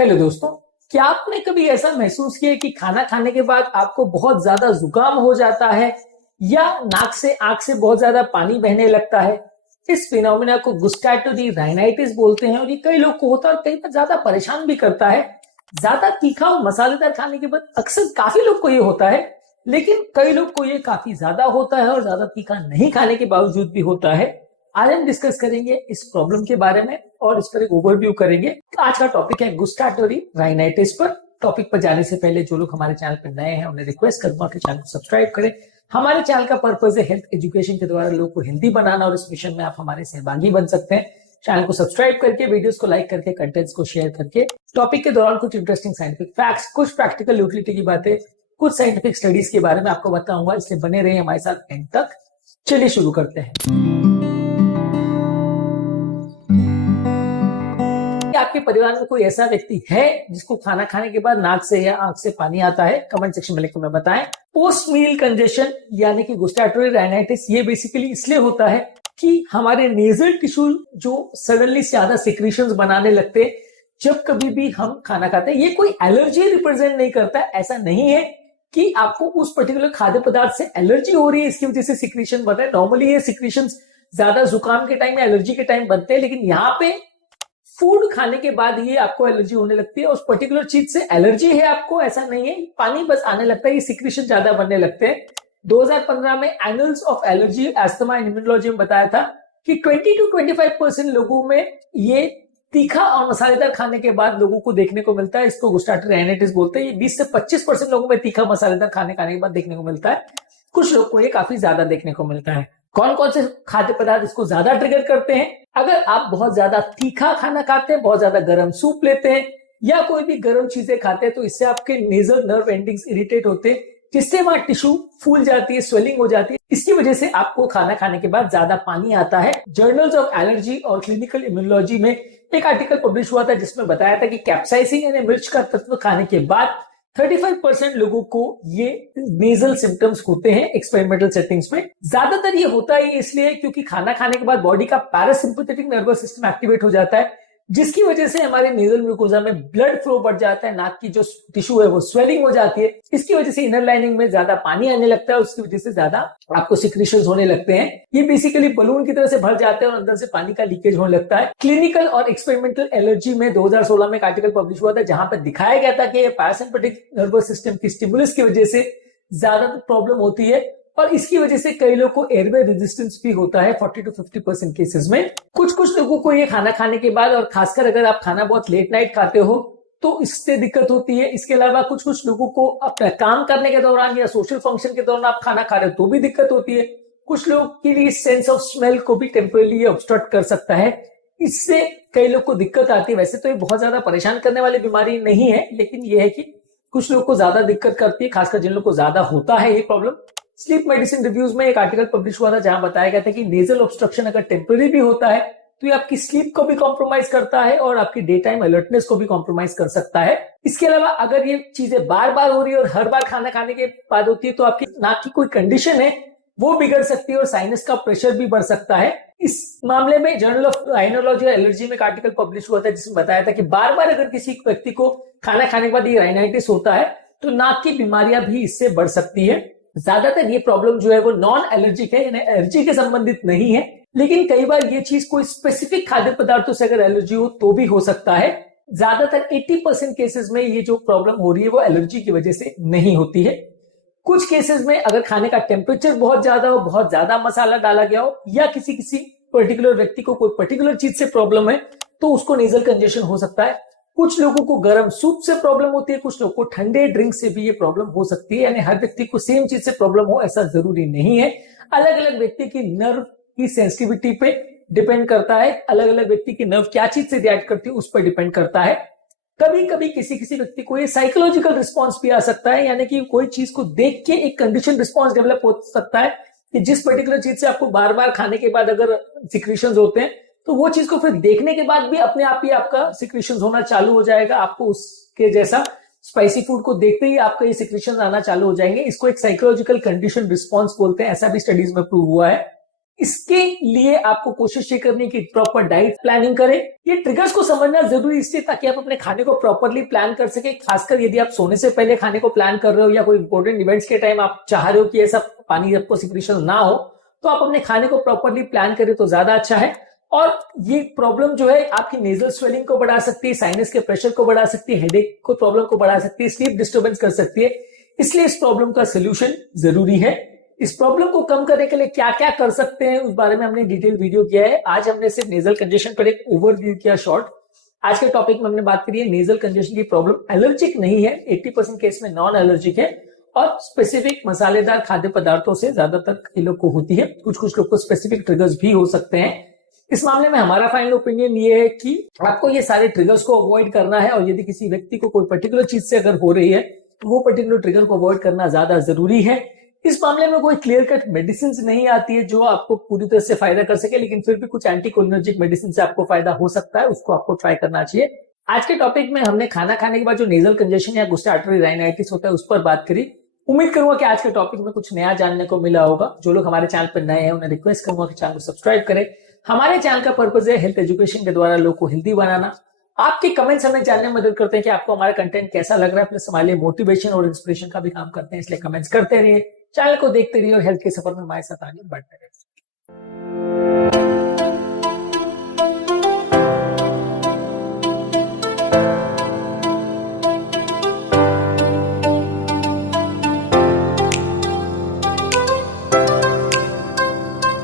Hello दोस्तों, क्या आपने कभी ऐसा महसूस किया कि खाना खाने के बाद आपको बहुत ज्यादा जुकाम हो जाता है या नाक से आंख से बहुत ज्यादा पानी बहने लगता है। इस फिनोमिना को गुस्टैटोरी राइनाइटिस बोलते हैं और ये कई लोग को होता है और कई बार ज्यादा परेशान भी करता है। ज्यादा तीखा और मसालेदार खाने के बाद अक्सर काफी लोग को ये होता है, लेकिन कई लोग को ये काफी ज्यादा होता है और ज्यादा तीखा नहीं खाने के बावजूद भी होता है। आज हम डिस्कस करेंगे इस प्रॉब्लम के बारे में और इस पर एक ओवरव्यू करेंगे। आज का टॉपिक है गुस्टाटोरी राइनाइटिस पर। टॉपिक पर जाने से पहले जो लोग हमारे चैनल पर नए हैं उन्हें रिक्वेस्ट करूंगा कि चैनल को सब्सक्राइब करें। हमारे चैनल का पर्पस है हेल्थ एजुकेशन के द्वारा लोगों को हेल्दी बनाना और इस मिशन में आप हमारे सहभागी बन सकते हैं। चैनल को सब्सक्राइब करके, वीडियोस को लाइक करके, कंटेंट्स को शेयर करके, टॉपिक के दौरान कुछ इंटरेस्टिंग साइंटिफिक फैक्ट्स, कुछ प्रैक्टिकल यूटिलिटी की बातें, कुछ साइंटिफिक स्टडीज के बारे में आपको बताऊंगा, इसलिए बने रहिए हमारे साथ एंड तक। चलिए शुरू करते हैं। आपके परिवार में कोई ऐसा व्यक्ति है जिसको खाना खाने के बाद नाक से या आंख से पानी आता है? कमेंट सेक्शन में लिखकर बताएं। पोस्ट मील कंजेशन यानी कि गुस्टाटोरी राइनाइटिस, ये बेसिकली इसलिए होता है कि हमारे नेजल टिश्यू जो सडनली ज्यादा सिक्रीशंस बनाने लगते हैं जब कभी भी हम खाना खाते हैं। ये कोई एलर्जी रिप्रेजेंट नहीं करता, ऐसा नहीं है कि आपको उस पर्टिकुलर खाद्य पदार्थ से एलर्जी हो रही है इसकी वजह से सिक्रीशन बन रहा है। नॉर्मली ये सिक्रीशन ज्यादा जुकाम के टाइम या एलर्जी के टाइम बनते हैं, लेकिन यहाँ पे फूड खाने के बाद ये आपको एलर्जी होने लगती है। उस पर्टिकुलर चीज से एलर्जी है आपको, ऐसा नहीं है, पानी बस आने लगता है, ये सिक्रीशन ज्यादा बनने लगते हैं। 2015 में annuals of allergy, asthma and immunology में बताया था कि 20 to 25% लोगों में ये तीखा और मसालेदार खाने के बाद लोगों को देखने को मिलता है। इसको गुस्टाटोरी राइनाइटिस बोलते हैं। ये 20 से 25% लोगों में तीखा मसालेदार खाने के बाद देखने को मिलता है। कुछ लोग को ये काफी ज्यादा देखने को मिलता है। कौन कौन से खाद्य पदार्थ इसको ज्यादा ट्रिगर करते हैं? अगर आप बहुत ज्यादा तीखा खाना खाते हैं, बहुत ज्यादा गर्म सूप लेते हैं या कोई भी गर्म चीजें खाते हैं तो इससे आपके नेजल नर्व एंडिंग्स इरिटेट होते हैं, जिससे वहां टिश्यू फूल जाती है, स्वेलिंग हो जाती है। इसकी वजह से आपको खाना खाने के बाद ज्यादा पानी आता है। जर्नल्स ऑफ एलर्जी और क्लिनिकल इम्यूनोलॉजी में एक आर्टिकल पब्लिश हुआ था जिसमें बताया था कि कैप्साइसिन यानी मिर्च का तत्व खाने के बाद 35% लोगों को ये नेजल सिम्टम्स होते हैं एक्सपेरिमेंटल सेटिंग्स में। ज्यादातर ये होता है इसलिए क्योंकि खाना खाने के बाद बॉडी का पैरासिम्पैथेटिक नर्वस सिस्टम एक्टिवेट हो जाता है, जिसकी वजह से हमारे नेजल म्यूकोजा में ब्लड फ्लो बढ़ जाता है, नाक की जो टिश्यू है वो स्वेलिंग हो जाती है। इसकी वजह से इनर लाइनिंग में ज्यादा पानी आने लगता है, उसकी वजह से ज्यादा आपको सिक्रीशंस होने लगते हैं। ये बेसिकली बलून की तरह से भर जाते हैं और अंदर से पानी का लीकेज होने लगता है। क्लिनिकल और एक्सपेरिमेंटल एलर्जी में 2016 में एक आर्टिकल पब्लिश हुआ था जहां पर दिखाया गया था कि पैरासिम्पैथिक नर्वस सिस्टम की स्टिमुलस की वजह से ज्यादा प्रॉब्लम होती है और इसकी वजह से कई लोगों को एयरवे रेजिस्टेंस भी होता है 40 to 50% केसेस में। कुछ लोगों को ये खाना खाने के बाद, और खासकर अगर आप खाना बहुत लेट नाइट खाते हो तो इससे दिक्कत होती है। इसके अलावा कुछ लोगों को अपना काम करने के दौरान या सोशल फंक्शन के दौरान आप खाना खा रहे हो तो भी दिक्कत होती है। कुछ लोगों के लिए सेंस ऑफ स्मेल को भी टेम्परेरी ऑब्स्ट्रक्ट कर सकता है, इससे कई लोग को दिक्कत आती है। वैसे तो ये बहुत ज्यादा परेशान करने वाली बीमारी नहीं है, लेकिन ये है कि कुछ लोग को ज्यादा दिक्कत करती है, खासकर जिन लोग को ज्यादा होता है ये प्रॉब्लम। स्लीप मेडिसिन रिव्यूज में एक आर्टिकल पब्लिश हुआ था जहां बताया गया था कि नेजल ऑब्स्ट्रक्शन अगर टेम्परेरी भी होता है तो ये आपकी स्लीप को भी कॉम्प्रोमाइज करता है और आपकी डे टाइम अलर्टनेस को भी कॉम्प्रोमाइज कर सकता है। इसके अलावा अगर ये चीजें बार बार हो रही है और हर बार खाना खाने के बाद होती है तो आपकी नाक की कोई कंडीशन है वो बिगड़ सकती है और साइनस का प्रेशर भी बढ़ सकता है। इस मामले में जर्नल ऑफ राइनोलॉजी और एलर्जी में एक आर्टिकल पब्लिश हुआ था जिसमें बताया था कि बार बार अगर किसी व्यक्ति को खाना खाने के बाद ये राइनाइटिस होता है तो नाक की बीमारियां भी इससे बढ़ सकती है। ज्यादातर ये प्रॉब्लम जो है वो नॉन एलर्जिक है, यानी एलर्जी के संबंधित नहीं है, लेकिन कई बार ये चीज कोई स्पेसिफिक खाद्य पदार्थों से अगर एलर्जी हो तो भी हो सकता है। ज्यादातर 80% केसेस में ये जो प्रॉब्लम हो रही है वो एलर्जी की वजह से नहीं होती है। कुछ केसेस में अगर खाने का टेम्परेचर बहुत ज्यादा हो, बहुत ज्यादा मसाला डाला गया हो या किसी पर्टिकुलर व्यक्ति को कोई पर्टिकुलर चीज से प्रॉब्लम है तो उसको नेजल कंजेशन हो सकता है। कुछ लोगों को गर्म सूप से प्रॉब्लम होती है, कुछ लोगों को ठंडे ड्रिंक से भी ये प्रॉब्लम हो सकती है। यानी हर व्यक्ति को सेम चीज से प्रॉब्लम हो ऐसा जरूरी नहीं है। अलग अलग व्यक्ति की नर्व की सेंसिटिविटी पे डिपेंड करता है, अलग अलग व्यक्ति की नर्व क्या चीज से रिएक्ट करती है उस पर डिपेंड करता है। कभी कभी किसी व्यक्ति को ये साइकोलॉजिकल रिस्पॉन्स भी आ सकता है, यानी कि कोई चीज को देख के एक कंडीशन रिस्पॉन्स डेवलप हो सकता है कि जिस पर्टिकुलर चीज से आपको बार बार खाने के बाद अगर सिक्रीशंस होते हैं तो वो चीज को फिर देखने के बाद भी अपने आप ही आपका सिक्रीशंस होना चालू हो जाएगा। आपको उसके जैसा स्पाइसी फूड को देखते ही आपका ये सिक्रीशंस आना चालू हो जाएंगे। इसको एक साइकोलॉजिकल कंडीशन रिस्पॉन्स बोलते हैं, ऐसा भी स्टडीज में प्रूव हुआ है। इसके लिए आपको कोशिश ये करनी है कि प्रॉपर डाइट प्लानिंग करें। ये ट्रिगर्स को समझना जरूरी इसलिए ताकि आप अपने खाने को प्रॉपरली प्लान कर सके, खासकर यदि आप सोने से पहले खाने को प्लान कर रहे हो या कोई इंपॉर्टेंट इवेंट्स के टाइम आप चाह रहे हो कि ऐसा पानी आपको सिक्रीशन ना हो, तो आप अपने खाने को प्रॉपरली प्लान करें तो ज्यादा अच्छा है। और ये प्रॉब्लम जो है आपकी नेजल स्वेलिंग को बढ़ा सकती है, साइनस के प्रेशर को बढ़ा सकती है, हेडेक को प्रॉब्लम को बढ़ा सकती है, स्लीप डिस्टर्बेंस कर सकती है। इसलिए इस प्रॉब्लम का सोल्यूशन जरूरी है। इस प्रॉब्लम को कम करने के लिए क्या क्या कर सकते हैं उस बारे में हमने डिटेल वीडियो किया है। आज हमने सिर्फ नेजल कंजेशन पर एक ओवरव्यू किया शॉर्ट। आज के टॉपिक में हमने बात करी है नेजल कंजेशन की प्रॉब्लम एलर्जिक नहीं है, 80% केस में नॉन एलर्जिक है और स्पेसिफिक मसालेदार खाद्य पदार्थों से ज्यादातर लोग को होती है। कुछ लोग को स्पेसिफिक ट्रिगर्स भी हो सकते हैं। इस मामले में हमारा फाइनल ओपिनियन ये है कि आपको ये सारे ट्रिगर्स को अवॉइड करना है और यदि किसी व्यक्ति को कोई पर्टिकुलर चीज से अगर हो रही है तो वो पर्टिकुलर ट्रिगर को अवॉइड करना ज्यादा जरूरी है। इस मामले में कोई क्लियर कट मेडिसिन नहीं आती है जो आपको पूरी तरह से फायदा कर सके, लेकिन फिर भी कुछ एंटीकोलिनर्जिक मेडिसिन से आपको फायदा हो सकता है, उसको आपको ट्राई करना चाहिए। आज के टॉपिक में हमने खाना खाने के बाद जो नेजल कंजेशन या गुस्टाटरी राइनाइटिस होता है उस पर बात करी। उम्मीद करूंगा कि आज के टॉपिक में कुछ नया जानने को मिला होगा। जो लोग हमारे चैनल पर नए हैं उन्हें रिक्वेस्ट करूंगा कि चैनल को सब्सक्राइब करें। हमारे चैनल का पर्पज है हेल्थ एजुकेशन के द्वारा लोगों को हेल्दी बनाना। आपके कमेंट्स हमें जानने में मदद करते हैं कि आपको हमारा कंटेंट कैसा लग रहा है, प्लस हमारे लिए मोटिवेशन और इंस्पिरेशन का भी काम करते हैं, इसलिए कमेंट्स करते रहिए, चैनल को देखते रहिए और हेल्थ के सफर में हमारे साथ आगे बढ़ते रहिए।